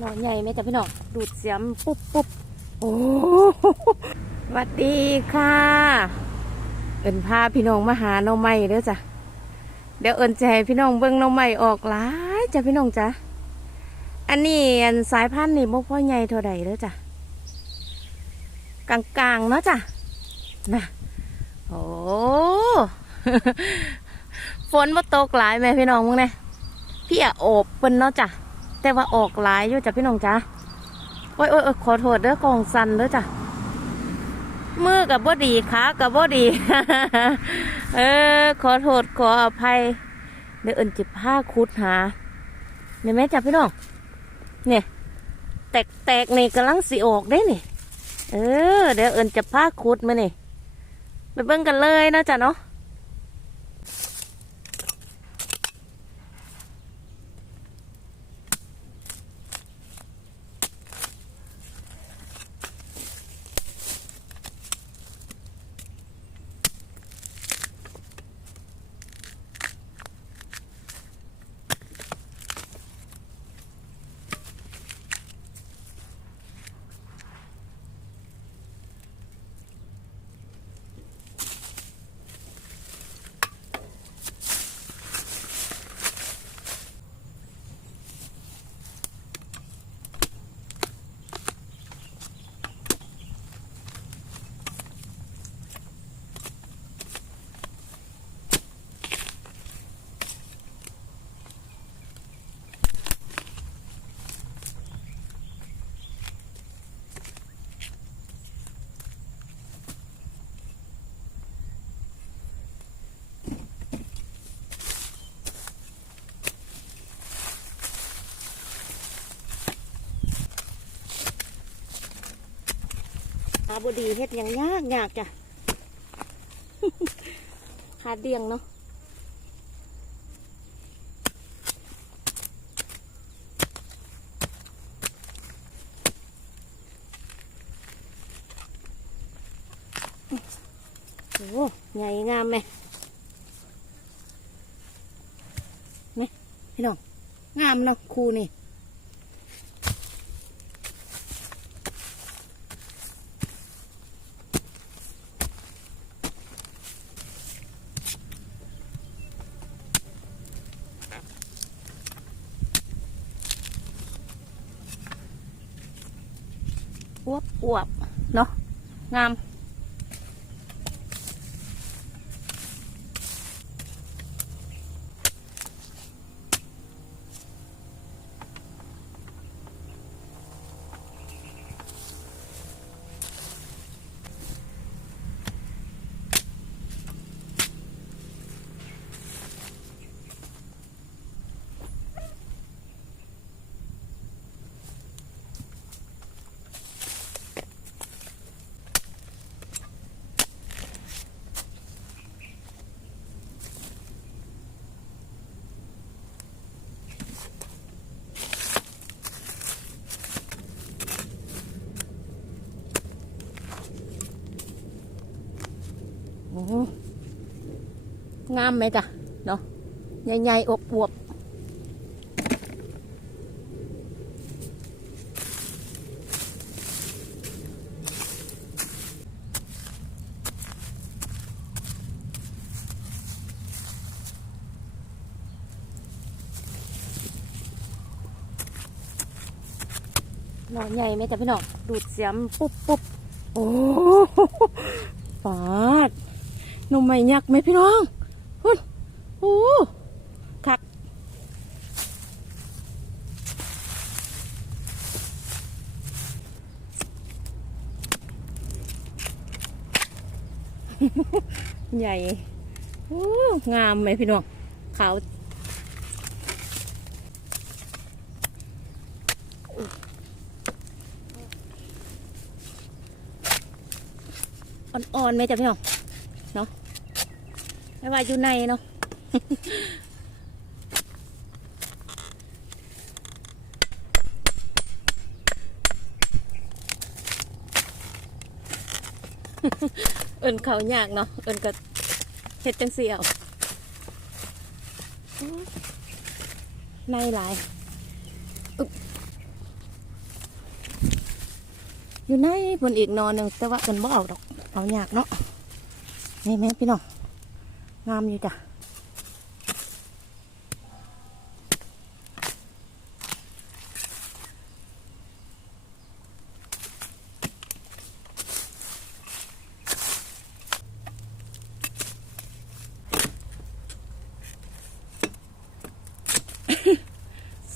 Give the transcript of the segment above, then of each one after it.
หน่อใหญ่ไหมจ้ะพี่น้องดูดเสียมปุ๊บปุ๊บโอ้สวัสดีค่ะ เอินพาพี่น้องมาหาน่อไม้เด้อจ้ะเดี๋ยวเอินจะให้พี่น้องเบิ่งน่อไม้ออกหลายจ้ะพี่น้องจ้ะอันนี้อันสายพันธุ์นี่บ่พ่อใหญ่เท่าใดเด้อจ้ะกลางๆเนาะจ้ะนะโอ้ฝนมาตกหลายไหมพี่น้องมึงเนี่ยพี่อะโอบเปิ้นเนาะจ้ะ แต่ว่าออกหลายอยู่จ้ะพี่น้องจ้ะโอ้ยโอ้ยขอโทษเด้อกองสันเด้อจ้ะมือกับบ่ดีขากับบ่ดี เออ ขอโทษขออภัยเดี๋ยวเอินจิบผ้าคุดหาเนี่ยแม่จ้ะพี่น้องเนี่ยแตกแตกนี่กำลังสีออกได้นี่ เออ เดี๋ยวเอินจะผ้าคุดมานี่ไปเบิ่งกันเลยนะจ้ะเนาะ อาบดีเฮ็ดย่างยากยากจ้ะขาดเดียงเนาะโอ้ใหญ่งามไหมนี่พี่น้อง งามเนาะครูนี่ อวบอวบ เนาะงาม งามไหมจ้ะ เนาะใหญ่ๆอบอวบหน่อใหญ่ไหมจ้ะพี่น้องดูดเสียมปุ๊บปุ๊บโอ้ฟาด หนุ่มใหม่ยักษ์ไหมพี่น้องพุ่นโอ้คักใหญ่โอ้งามไหมพี่น้องขาวอ่อนๆไหมจ๊ะพี่น้อง เนาะไม่ว่าอยู่ในเนาะเอินเขายากเนาะเอินก็เฮ็ดจังเสียวในหลายอยู่ในเพิ่นอีกนอนหนึ่งแต่ว่าเพิ่นบ่เอาดอกเอายากเนาะ นี่แม่พี่น้องงามอยู่จ้ะ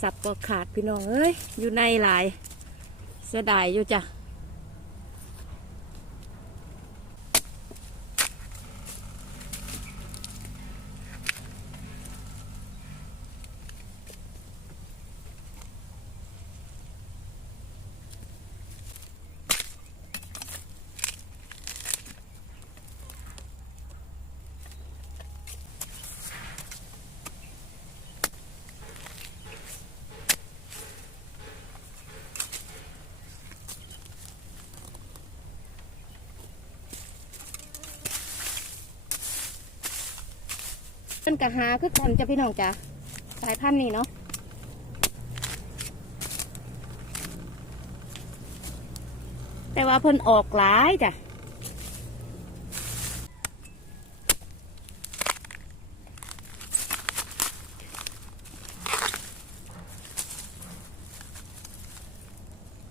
สับก็ขาดพี่น้องเอ้ยอยู่ในหลายเสียดายอยู่จ้ะ เป็นกะหาคือกันจ้ะพี่น้องจ้ะสายพันธุ์นี้เนาะแต่ว่าเพิ่นออกหลายจ้ะ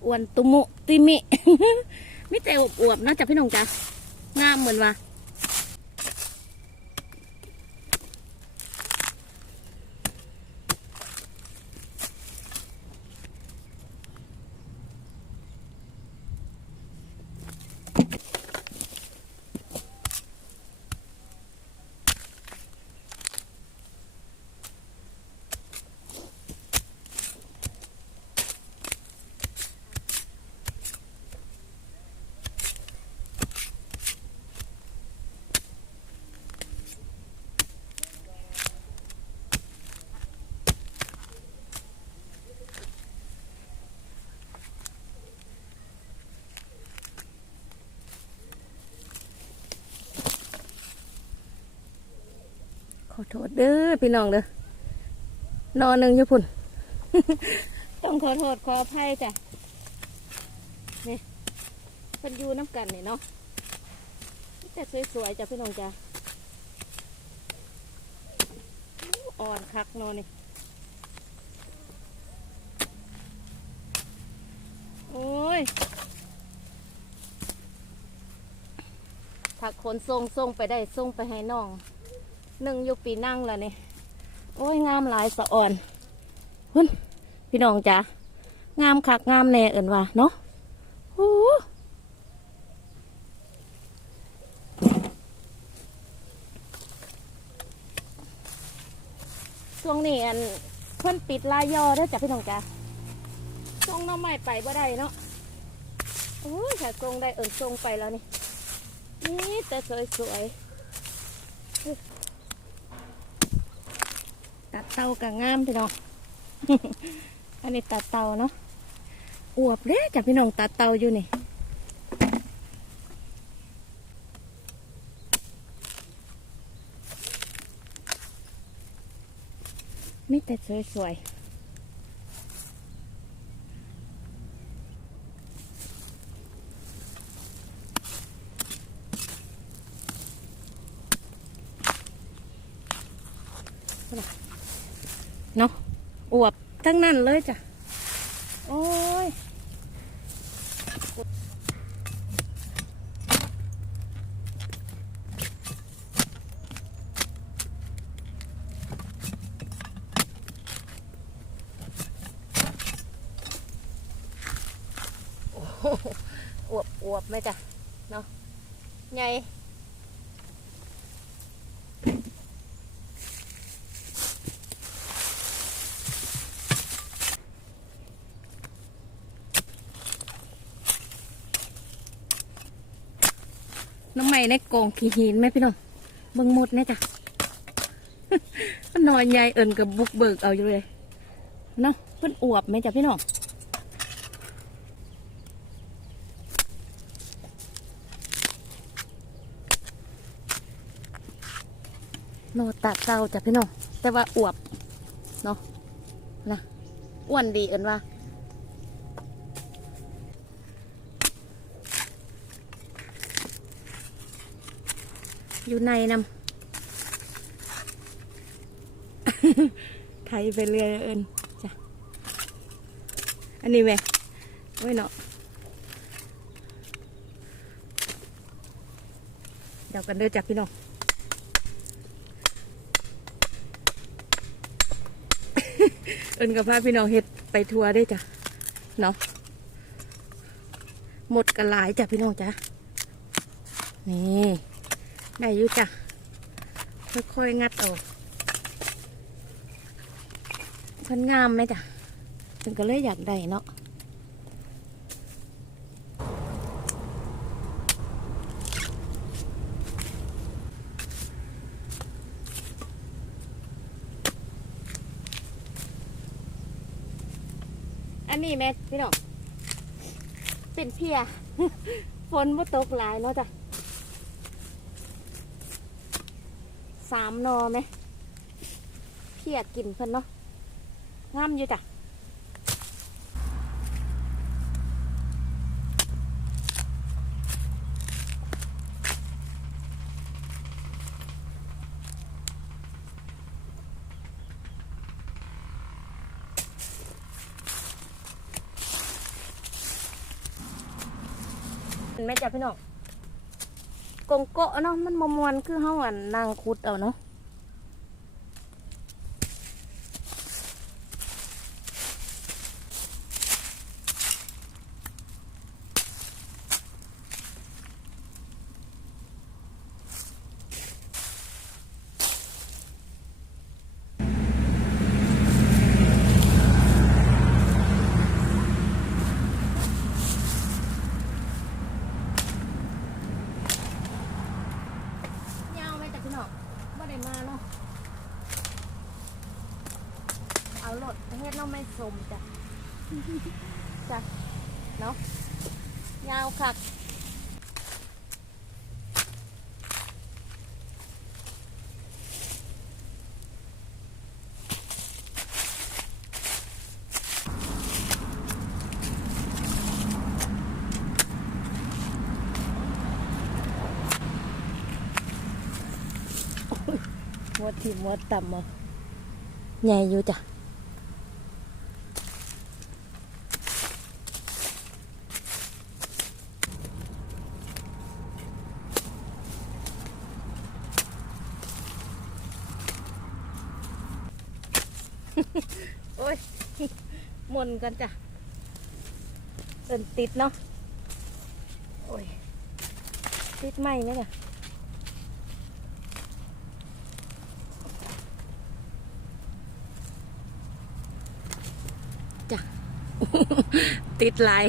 อ้วนตุมุติมิ มิแต่อวบๆนาะจ้ะพี่น้องจ้ะงามเหมือนว่า อโทษเด้อพี่น้องเด้อนอนหนึ่งอยู่พุ่น ต้องขอโทษขออภัยจ้ะนี่พิ่นยูน้ำกันเนี่ยเนาะแต่สวยๆจ้ะพี่น้องจ้ะอ่อนคักนอนนี่โอ้ยถ้าคนทรงทรงไปได้ทรงไปให้น้อง หนึ่งอยู่ปีนั่งแล้วนี่โอ้ยงามหลายสะอ่อนหุ่นพี่น้องจ๋างามคักงามแน่เอินว่าเนาะโอ้ช่วงนี้อันเพิ่นปิดลายยอเด้จ้ะพี่น้องจ๋าทรงน้องใหม่ไปบ่ได้เนาะโอ้ยถ้าทรงได้เอินทรงไปแล้วนี่นี่แต่สวยๆ ตัดเตากับงามพี่น้องอันนี้ตัดเตาเนาะอวบเลยจากพี่น้องตัดเตาอยู่นี่ไม่แต่สวยๆ เนาะอวบทั้งนั้นเลยจ้ะ โอ้ยอ้โหอวบอวบไหมจ้ะเนาะใหญ่ น้ำใหม่ในกองขี้หินไหมพี่น้องเบิ่งหมดเนี่ยจ้ะมันนอนใหญ่เอินกับบุกเบิกเอาอยู่เลยเนาะเพิ่นอวบไหมจ้ะพี่น้องโนตาเตาจ้ะพี่น้องแต่ว่าอวบเนาะนะอ้วนดีเอินว่า อยู่ในนำไทยไปเรื่อยเอินจ้ะ อันนี้แม่โอ้ยเนาะเดี๋ยวกันเด้อจ้ะพี่น้องเอินกับพาพี่น้องเฮ็ดไปทัวร์ได้จ้ะ เนาะหมดกันหลายจ้ะพี่น้องจ้ะ นี่ ได้อยู่จ้ะ ค่อยๆ งัดออกเพิ่นงามไหมจ้ะถึงก็เลยอยากได้เนาะอันนี้แม่พี่น้องเป็นเพีย ฝนบ่ตกหลายเนาะจ้ะ สามนอไหมเพียกินเพิ่นเนาะงามอยู่จ้ะเห็นไหมจ้ะพี่น้อง กงโกะเนาะมันมมวนคือเฮาอันนางคุดเอาเนาะ ยาวไหมจ้ะพี่น้องไม่ได้มาเนาะ เอารถไปเฮ็ดเน้องไม่สมจ้ะ จ้ะ เนาะ ยาวคักมด ที่มดต่ำมาใหญ่อยู่จ้ะโอ้ยมนกันจ้ะเอินติดเนาะ โอ้ย ติดไหมไหมจ้ะ จ้ะ ติดลาย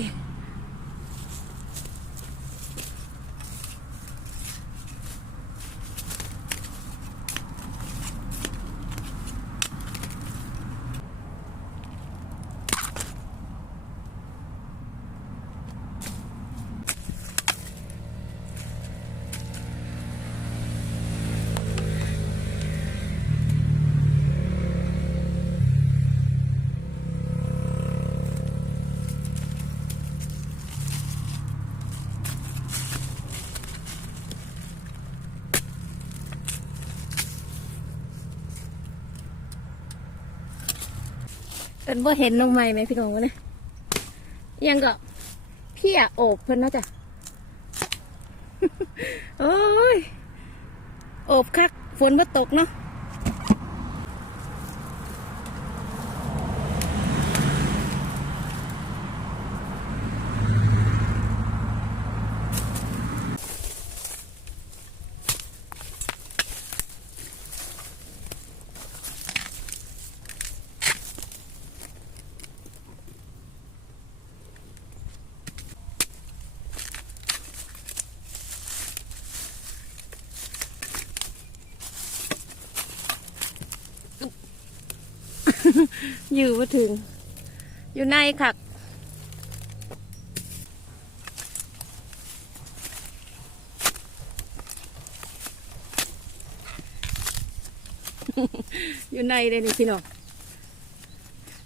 เป็นว่าเห็นน้องใหม่ไหมพี่น้องก็เนี่ยยังก็พี่อะโอบเพิ่นเนาะจ้ะโอ้ยโอบคักฝนก็ตกเนาะ อยู่มาถึง อยู่ในคักอยู่ในเลยนี่พี่น้อง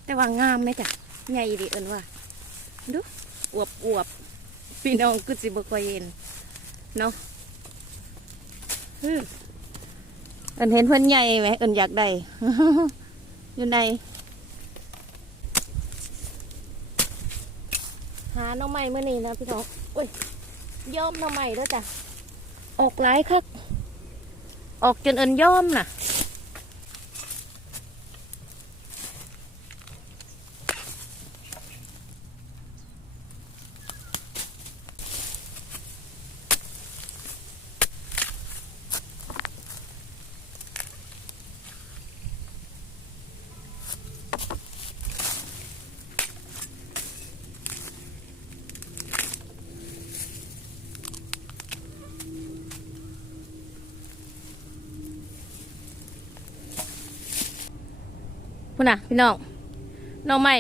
แต่ว่างามไหมจ้ะใหญ่ดีเอินว่าดูอวบอวบพี่น้องก็สิบค่อยเห็นเนาะเอินเห็นเพิ่นใหญ่ไหมเอินอยากได้ อยู่ในหาหน้องใหม่เมื่อนี้นะพี่น้องอุ้ยย้อมหน้องใหม่แล้วจ้ะ ออกหลายคัก ออกจนเอินย้อมน่ะ พุ่นน่ะพี่น้องน้องใหม่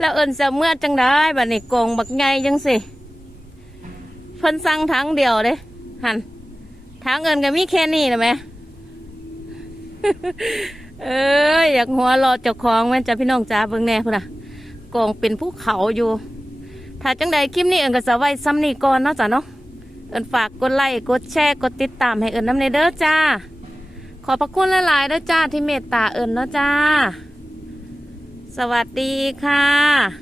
แล้วเอิญจะเมื่อจังได้บัดนี้กองบักไงจังสิเพิ่นสั่งทั้งเดียวเด้หันทางเอิญก็มีแค่นี้นะแหม่เอ้ยอยากหัวรอเจ้าของแม่นจะพี่น้องจ้าเบิ่งแน่พุ่นน่ะกองเป็นภูเขาอยู่ ถ้าจังใดคลิปนี้เอิญก็จะไว้ซ้ำนี่ก่อนเนาะจ้ะเนาะเอิญฝากกดไลค์กดแชร์กดติดตามให้เอิญน้ำในเด้อจ้า ขอพระคุณหลายๆด้วยจ้าที่เมตตาเอิญเนาะจ้า สวัสดีค่ะ